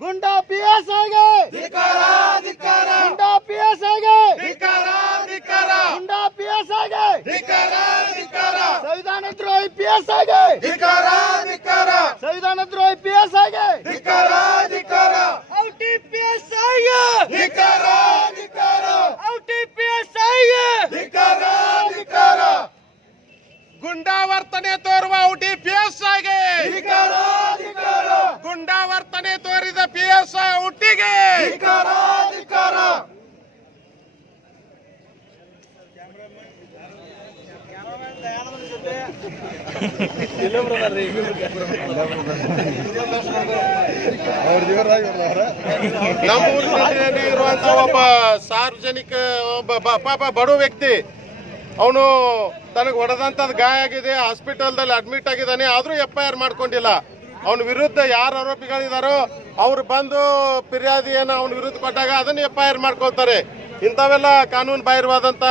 ಗುಂಡಾ PSIಗೆ ಗುಂಡಾ PSIಗೆ ಗುಂಡಾ PSIಗೆ ಸಂವಿಧಾನ ದ್ರೋಹಿ PSIಗೆ ಸಂವಿಧಾನ ದ್ರೋಹಿ PSIಗೆ ಔಟಿ PSIಗೆ ಔಟಿ PSIಗೆ ಗುಂಡಾ ವರ್ತನೆ ತೋರುವ ಔಟಿ PSIಗೆ ಗುಂಡಾ ವರ್ತನೆ ತೋರಿದ PSI ಔಟಿಗೆ ನಮ್ಮ ಊರಿನಲ್ಲಿ ಇರುವಂತಹ ಒಬ್ಬ ಸಾರ್ವಜನಿಕ ಪಾಪ ಬಡ ವ್ಯಕ್ತಿ, ಅವನು ತನಗೆ ಹೊಡೆದಂತದ್ ಗಾಯ ಆಗಿದೆ, ಹಾಸ್ಪಿಟಲ್ದಲ್ಲಿ ಅಡ್ಮಿಟ್ ಆಗಿದ್ದಾನೆ, ಆದ್ರೂ FIR ಮಾಡ್ಕೊಂಡಿಲ್ಲ. ಅವನ ವಿರುದ್ಧ ಯಾರು ಆರೋಪಿಗಳಿದಾರೋ ಅವ್ರು ಬಂದು ಫಿರ್ಯಾದಿಯನ್ನು ಅವನ ವಿರುದ್ಧ ಕೊಟ್ಟಾಗ ಅದನ್ನ FIR ಮಾಡ್ಕೊಳ್ತಾರೆ. ಇಂಥವೆಲ್ಲ ಕಾನೂನು ಬಾಹಿರವಾದಂತ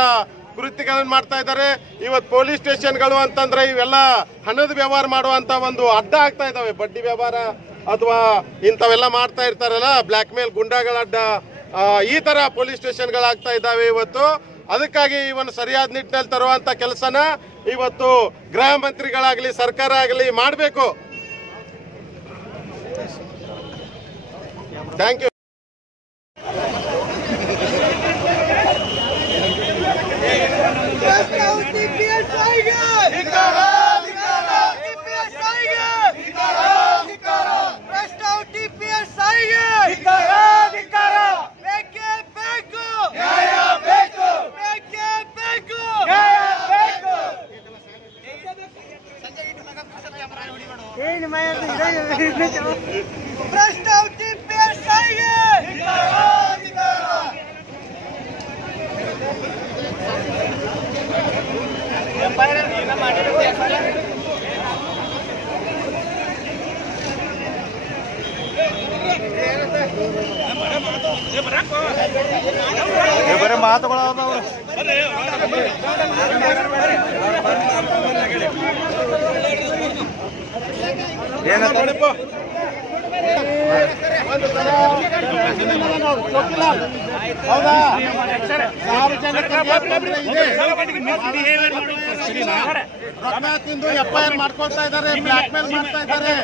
ಕೃತ್ಯಗಳನ್ನು ಮಾಡ್ತಾ ಇದ್ದಾರೆ. ಇವತ್ತು ಪೊಲೀಸ್ ಸ್ಟೇಷನ್ಗಳು ಅಂತಂದ್ರೆ ಇವೆಲ್ಲ ಹಣದ ವ್ಯವಹಾರ ಮಾಡುವಂತ ಒಂದು ಅಡ್ಡ ಆಗ್ತಾ ಇದಾವೆ. ಬಡ್ಡಿ ವ್ಯವಹಾರ ಅಥವಾ ಇಂಥವೆಲ್ಲ ಮಾಡ್ತಾ ಇರ್ತಾರಲ್ಲ, ಬ್ಲಾಕ್ ಮೇಲ್ ಗುಂಡಾಗಳ ಅಡ್ಡ, ಈ ತರ ಪೊಲೀಸ್ ಸ್ಟೇಷನ್ಗಳಾಗ್ತಾ ಇದ್ದಾವೆ ಇವತ್ತು. ಅದಕ್ಕಾಗಿ ಇವನು ಸರಿಯಾದ ನಿಟ್ಟಿನಲ್ಲಿ ತರುವಂತ ಕೆಲಸನ ಇವತ್ತು ಗೃಹ ಮಂತ್ರಿಗಳಾಗಲಿ ಸರ್ಕಾರ ಆಗಲಿ ಮಾಡಬೇಕು. Thank you. ಬರೀ ಮಾತುಗಳು ಏನಪ್ಪ ಹೌದಾ? ರೊಕ್ಕ ತಿಂದು FIR ಮಾಡ್ಕೊಳ್ತಾ ಇದ್ದಾರೆ, ಬ್ಲಾಕ್ ಮೇಲ್ ಮಾಡ್ತಾ ಇದ್ದಾರೆ.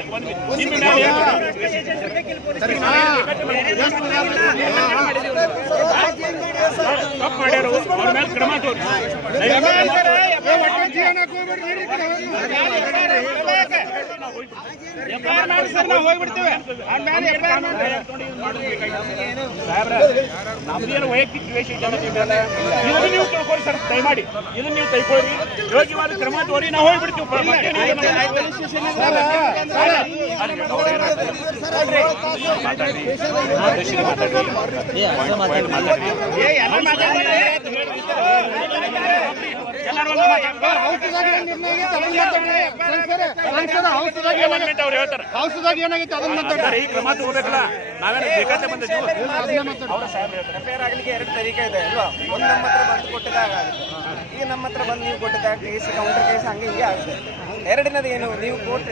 ನಮ್ದೇನು ವೈಯಕ್ತಿಕ ದ್ವೇಷ ಇದನ್ನು ನೀವು ತಿಳ್ಕೊಳ್ಳಿ ಸರ್, ದಯಮಾಡಿ ಇದನ್ನು ನೀವು ಕೈಕೊಳ್ಳಿ, ಯೋಗ್ಯವಾದ ಕ್ರಮ ತೋರಿ ನಾವು ಹೋಗ್ಬಿಡ್ತೀವಿ. ಈ ಕ್ರಮ ತಗೋಬೇಕಲ್ಲ, ನಾವೇನು ಬೇಕಾದ್ರೆ ಬಂದಿದ್ದೀವಿ. ಆಗ್ಲಿಕ್ಕೆ 2 ತರೀಕೆ ಇದೆ ಅಲ್ವಾ? ಒಂದು ನಮ್ಮ ಹತ್ರ ಬಂದು ಕೊಟ್ಟಿದಾಗ ಈಗ ನಮ್ಮ ಹತ್ರ ಬಂದು ನೀವು ಕೊಟ್ಟಿದಾಗ ಕೇಸ್ ಕೌಂಟರ್ ಕೇಸ್ ಹಂಗೆ ಹಿಂಗೆ ಆಗುತ್ತೆ. ಎರಡನೇದು ಏನು, ನೀವು ಕೋರ್ಟ್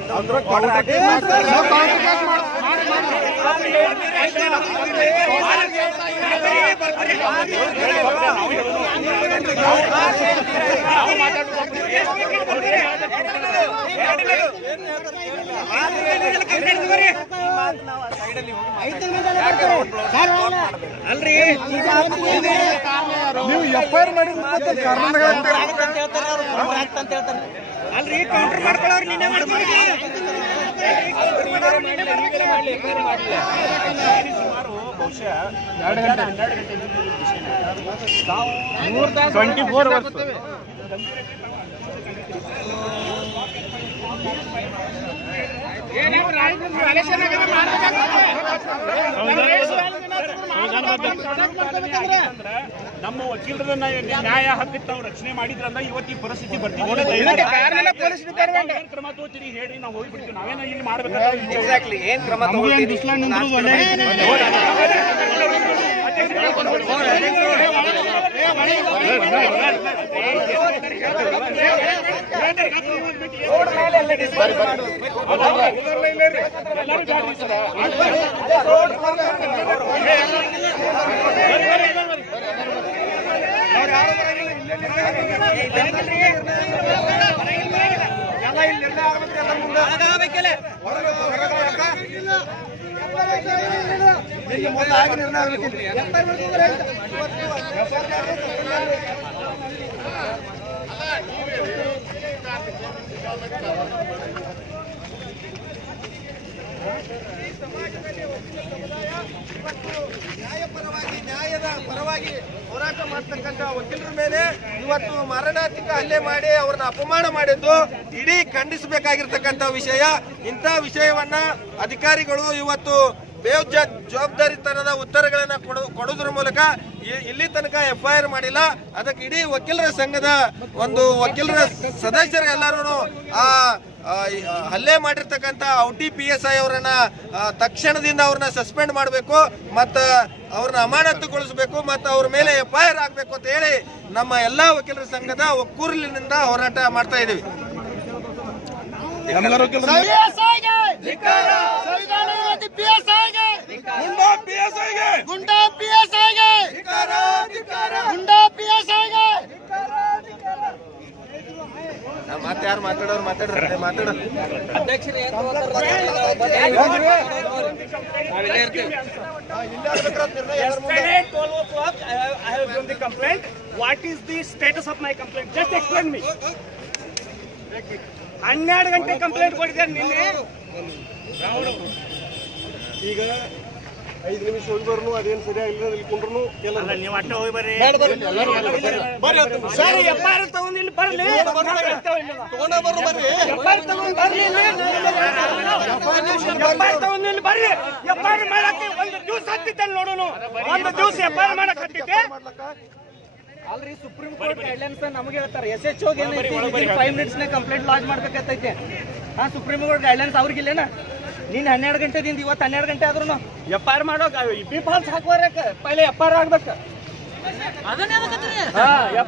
ಅಲ್ರಿ ನೀವು FIR ಮಾಡಿದ್ರೆ ಅಲ್ರಿ ಕೌಂಟರ್ ಮಾಡ್ಕೊಳ್ಳೋರು ನಿನ್ನೆ ಮಾಡ್ಕೊಳ್ಳಿ. ಸುಮಾರು ಬಹುಶಃ 24 ವರ್ಷ ನಮ್ಮ ವಕೀಲರ ನ್ಯಾಯ ಹಕ್ಕಿತ್ತು ನಾವು ರಕ್ಷಣೆ ಮಾಡಿದ್ರಂದ ಇವತ್ತು ಈ ಪರಿಸ್ಥಿತಿ ಬರ್ತೀವಿ. ಕ್ರಮ ತಗೋತೀರಿ ಹೇಳಿ, ನಾವು ಹೋಗ್ಬಿಡ್ತೀವಿ. ನಾವೇನ ಇಲ್ಲಿ ಮಾಡ್ಬೇಕಾದ್ರೆ ಏನ್ ಕ್ರಮ ತಗೋತೀರಿ? ನ್ಯಾಯದ ಪರವಾಗಿ ಹೋರಾಟ ಮಾಡ್ತಕ್ಕಂಥ ವಕೀಲರ ಮೇಲೆ ಇವತ್ತು ಮಾರಣಾಂತಿಕ ಹಲ್ಲೆ ಮಾಡಿ ಅವ್ರನ್ನ ಅಪಮಾನ ಮಾಡಿದ್ದು ಇಡೀ ಖಂಡಿಸಬೇಕಾಗಿರ್ತಕ್ಕಂಥ ವಿಷಯ. ಇಂಥ ವಿಷಯವನ್ನ ಅಧಿಕಾರಿಗಳು ಇವತ್ತು ಜವಾಬ್ದಾರಿತನದ ಉತ್ತರಗಳನ್ನ ಕೊಡೋದ್ರ ಮೂಲಕ ಇಲ್ಲಿ ತನಕ FIR ಮಾಡಿಲ್ಲ. ಅದಕ್ಕೆ ಇಡೀ ವಕೀಲರ ಸಂಘದ ವಕೀಲರ ಸದಸ್ಯರೆಲ್ಲರೂ ಆ ಹಲ್ಲೆ ಮಾಡಿರ್ತಕ್ಕಂಥ ಔಟಿ PSI ಅವರನ್ನ ತಕ್ಷಣದಿಂದ ಅವ್ರನ್ನ ಸಸ್ಪೆಂಡ್ ಮಾಡಬೇಕು ಮತ್ತು ಅವ್ರನ್ನ ಅಮಾನತುಗೊಳಿಸಬೇಕು ಮತ್ತು ಅವ್ರ ಮೇಲೆ FIR ಆಗಬೇಕು ಅಂತ ಹೇಳಿ ನಮ್ಮ ಎಲ್ಲಾ ವಕೀಲರ ಸಂಘದ ಒಕ್ಕೂರಲಿನಿಂದ ಹೋರಾಟ ಮಾಡ್ತಾ ಇದ್ದೀವಿ. ಮತ್ತೆ ಯಾರು ಮಾತಾಡೋರು ಅಧ್ಯಕ್ಷರೇ What is the status of my complaint? Just explain me. 12 ಗಂಟೆ ಕಂಪ್ಲೇಂಟ್ ಕೊಟ್ಟಿದ್ದಾರೆ ನಿನ್ನೆ. ಈಗ 5 ನಿಮಿಷ ಹೋಗಿ ಬರ್ನು ಅದೇನು ಸರಿಯಾಗಿಲ್ಲ ನಿಲ್ಕೊಂಡ್ರು ನೀವು ಅಟ್ಟ ಹೋಗಿ ಬರ್ರಿ ಸರ್. FIR ತಗೊಂಡು ಇಲ್ಲಿ ಬರ್ಲಿ, FIR ಮಾಡಕ್ಕೆ ಒಂದು ದಿವಸ ಹತ್ತಿದ್ದೆ ನೋಡೋಣ. ಒಂದು ದಿವಸ FIR ಮಾಡಕ್ ಹತ್ತಿದ್ದೆ ಅಲ್ರಿ. ಸುಪ್ರೀಂ ಕೋರ್ಟ್ ಗೈಡ್ಲೈನ್ಸ್ ನಮಗೆ ಹೇಳ್ತಾರೆ SHO 5 ಮಿನಿಟ್ಸ್ ಕಂಪ್ಲೇಂಟ್ ಲಾಂಚ್ ಮಾಡ್ಬೇಕೈತೆ. ಸುಪ್ರೀಂ ಕೋರ್ಟ್ ಗೈಡ್ಲೈನ್ಸ್ ಅವ್ರಿಗಿಲ್ಲೇನ? ನೀನ್ 12 ಗಂಟೆದಿಂದ ಇವತ್ತು 12 ಗಂಟೆ ಆದ್ರೂ FIR ಮಾಡೋಕೆ ಫಾಲ್ಸ್ ಹಾಕುವರಕ ಪೈಲೆ FIR ಆಗ್ಬೇಕು.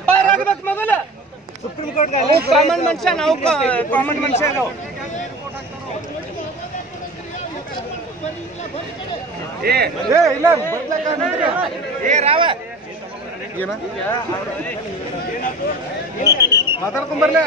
FIR ಆಗ್ಬೇಕು ಮೊದಲ. ಸುಪ್ರೀಂ ಕೋರ್ಟ್ ಕಾಮನ್ ಮನುಷ್ಯ, ನಾವು ಕಾಮನ್ ಮನುಷ್ಯ. ನಾವು ಇಲ್ಲ ರಾವ ಮಾತಾಡ್ಕೊಂಡ್ಬರ್ಲ.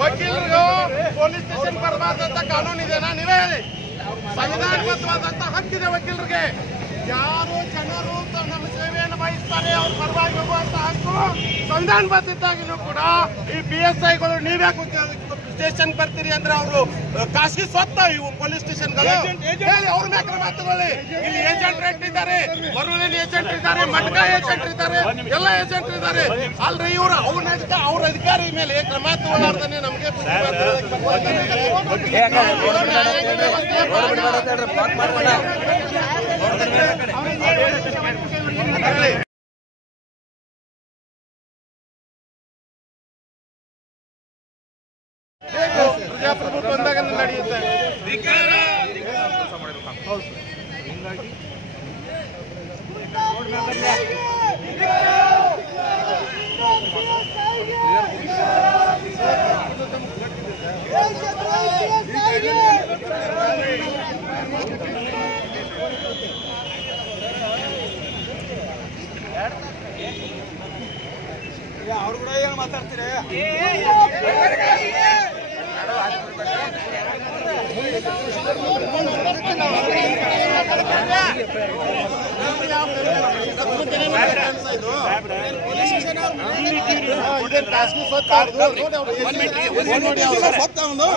ವಕೀಲರಿಗೂ ಪೊಲೀಸ್ ಸ್ಟೇಷನ್ ಬರಬಾರ್ದಂತ ಕಾನೂನು ಇದೆನಾ? ನೀವೇ ಹೇಳಿ. ಸಂವಿಧಾನಬದ್ಧವಾದಂತ ಹಕ್ಕಿದೆ ವಕೀಲರಿಗೆ. ಯಾರು ಜನರು ನಮ್ಮ ಸೇವೆಯನ್ನು ಬಯಸ್ತಾರೆ ಅವ್ರ ಪರವಾಗಿ ಹೋಗುವಂತ ಹಕ್ಕು ಸಂವಿಧಾನಬದ್ಧದ್ದಾಗಿನೂ ಕೂಡ ಈ PSIಗಳು ನೀವ್ಯಾಕೆ ಸ್ಟೇಷನ್ ಬರ್ತೀರಿ ಅಂದ್ರೆ ಅವರು ಖಾಸಗಿ ಸ್ವತ್ತ ಇವು ಪೊಲೀಸ್ ಸ್ಟೇಷನ್ಗಳು ಅವ್ರ ಮೇಲೆ ಕ್ರಮ ತಗೊಳ್ಳಿ. ಇಲ್ಲಿ ಏಜೆಂಟ್ ರೇಟ್ ಇದ್ದಾರೆ, ಮರುಳಿನ ಏಜೆಂಟ್ ಇದ್ದಾರೆ, ಮಟ್ಕ ಏಜೆಂಟ್ ಇದ್ದಾರೆ, ಎಲ್ಲ ಏಜೆಂಟ್ ಇದ್ದಾರೆ. ಅಲ್ರಿ ಇವರು ಅವ್ರ ಅಧಿಕಾರಿ ಮೇಲೆ ಕ್ರಮ ತಗೊಳ್ಳಾರ್ದನೆ ನಮಗೆ ಪ್ರಜಾಪ್ರಭುತ್ವ ಬಂದಾಗ ನಡೆಯುತ್ತೆ. ಅವ್ರು ಕೂಡ ಏನು ಮಾತಾಡ್ತೀರಿ?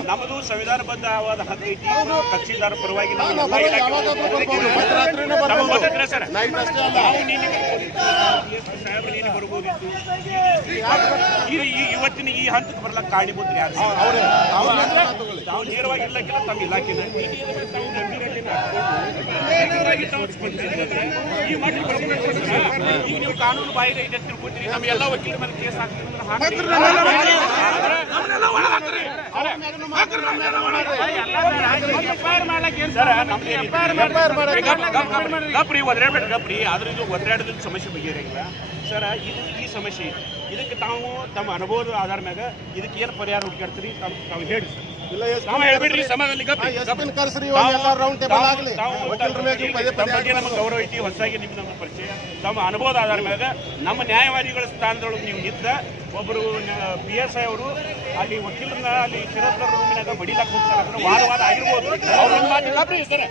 ನಮ್ಮದು ಸಂವಿಧಾನಬದ್ಧವಾದ ಹಕ್ಕು ಐತಿ. ಕಕ್ಷಿದಾರ ಪರವಾಗಿ ಬರ್ಬೋದಿತ್ತು. ಇವತ್ತಿನ ಈ ಹಂತಕ್ಕೆ ಬರ್ಲಕ್ಕೆ ಕಾರಣೀಭೂತರು ಯಾರು? ನಾವು ನೇರವಾಗಿ ಇರ್ಲಕ್ಕಿಲ್ಲ ತಮ್ಮ ಇಲಾಖೆನ ಈ ಮಟ್ಟಿಗೆ ಈಗ ನೀವು ಕಾನೂನು ಬಾಹಿರ ಇದೆ ತಿಳ್ಕೊತೀರಿ. ನಮ್ಮ ಎಲ್ಲ ವಕೀಲರ ಮೇಲೆ ಕೇಸ್ ಹಾಕ್ತೀವಿ. ಗಪ್ರಿ ಆದ್ರೆ ಇದು ಒತ್ತಡದ ಸಮಸ್ಯೆ ಬಗೆಹರಿಲ್ಲ ಸರ್. ಇದು ಈ ಸಮಸ್ಯೆ ಇದಕ್ಕೆ ತಾವು ತಮ್ಮ ಅನುಭವದ ಆಧಾರ ಮ್ಯಾಗ ಇದಕ್ಕೆ ಏನು ಪರಿಹಾರ ಹುಡುಕಾಡ್ತೀರಿ ತಾವು ಹೇಳಿ ಸರ್. ಹೇಳ್ಬಿಡ್ರಿ ಸಮಾಜದಲ್ಲಿ ನಮ್ಮ ಗೌರವ ಐತಿ. ಹೊಸದಾಗಿ ನಿಮ್ ನಮ್ಮ ಪರಿಚಯ ತಮ್ಮ ಅನುಭವದ ಆಧಾರ ಮ್ಯಾಗ ನಮ್ಮ ನ್ಯಾಯವಾದಿಗಳ ಸ್ಥಾನದೊಳಗೆ ನೀವು ನಿಂತ ಒಬ್ಬರು PSI ಅವರು ಅಲ್ಲಿ ವಕೀಲರನ್ನ ಅಲ್ಲಿ ಶಿರಸ್ತರ ರೂಮಿನಾಗ ಬಡಿಲಾಕ ಹೋಗ್ತಾರೆ. ವಾದ ಆಗಿರ್ಬೋದು. ಅವ್ರ ಮಾತು ಗಪ್ರಿ ಸರ್.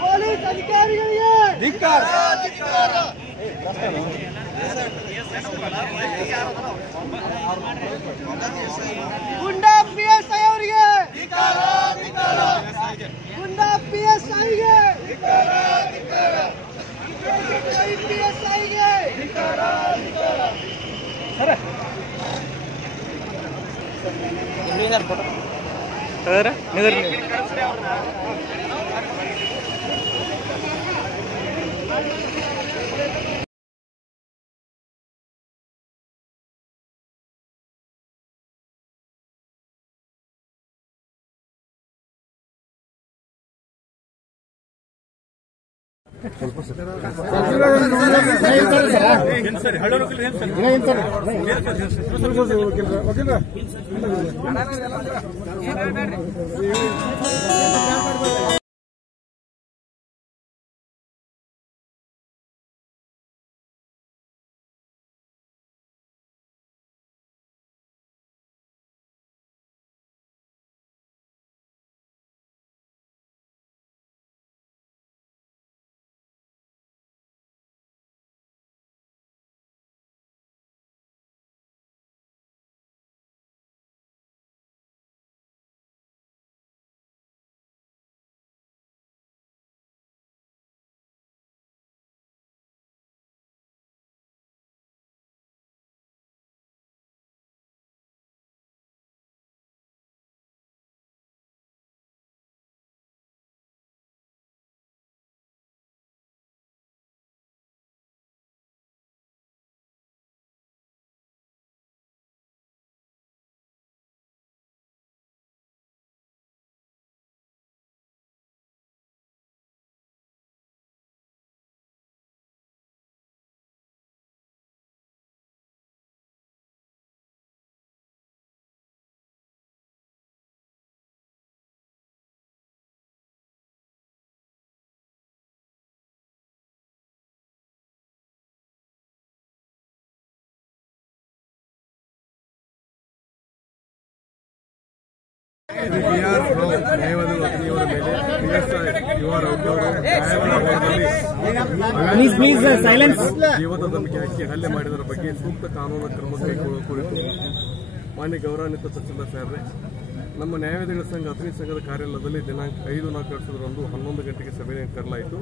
ಪೊಲೀಸ್ ಅಧಿಕಾರಿಗಳಿಗೆ ಗುಂಡಾ PSI ಅವರಿಗೆ ಗುಂಡಾ PSIಗೆ ನ್ಯಾಯವಾದಿ ವಕೀಲರ ಮೇಲೆ ಯುವ ಜೀವದ ಧಮಕಿ ಹಾಕಿ ಹಲ್ಲೆ ಮಾಡಿದರ ಬಗ್ಗೆ ಸೂಕ್ತ ಕಾನೂನು ಕ್ರಮ ಕೈಗೊಳ್ಳುವ ಕುರಿತು ಮಾನ್ಯ ಗೌರವಾನ್ವಿತ ತಹಸೀಲ್ದಾರ್ ಸಾಹೇಬ್ರೆ, ನಮ್ಮ ನ್ಯಾಯವಾದಿಗಳ ಸಂಘ ಅಥಣಿ ಸಂಘದ ಕಾರ್ಯಾಲಯದಲ್ಲಿ ದಿನಾಂಕ 5/4/2011 11 ಗಂಟೆಗೆ ಸಭೆಯನ್ನು ಕರೆಯಲಾಯಿತು.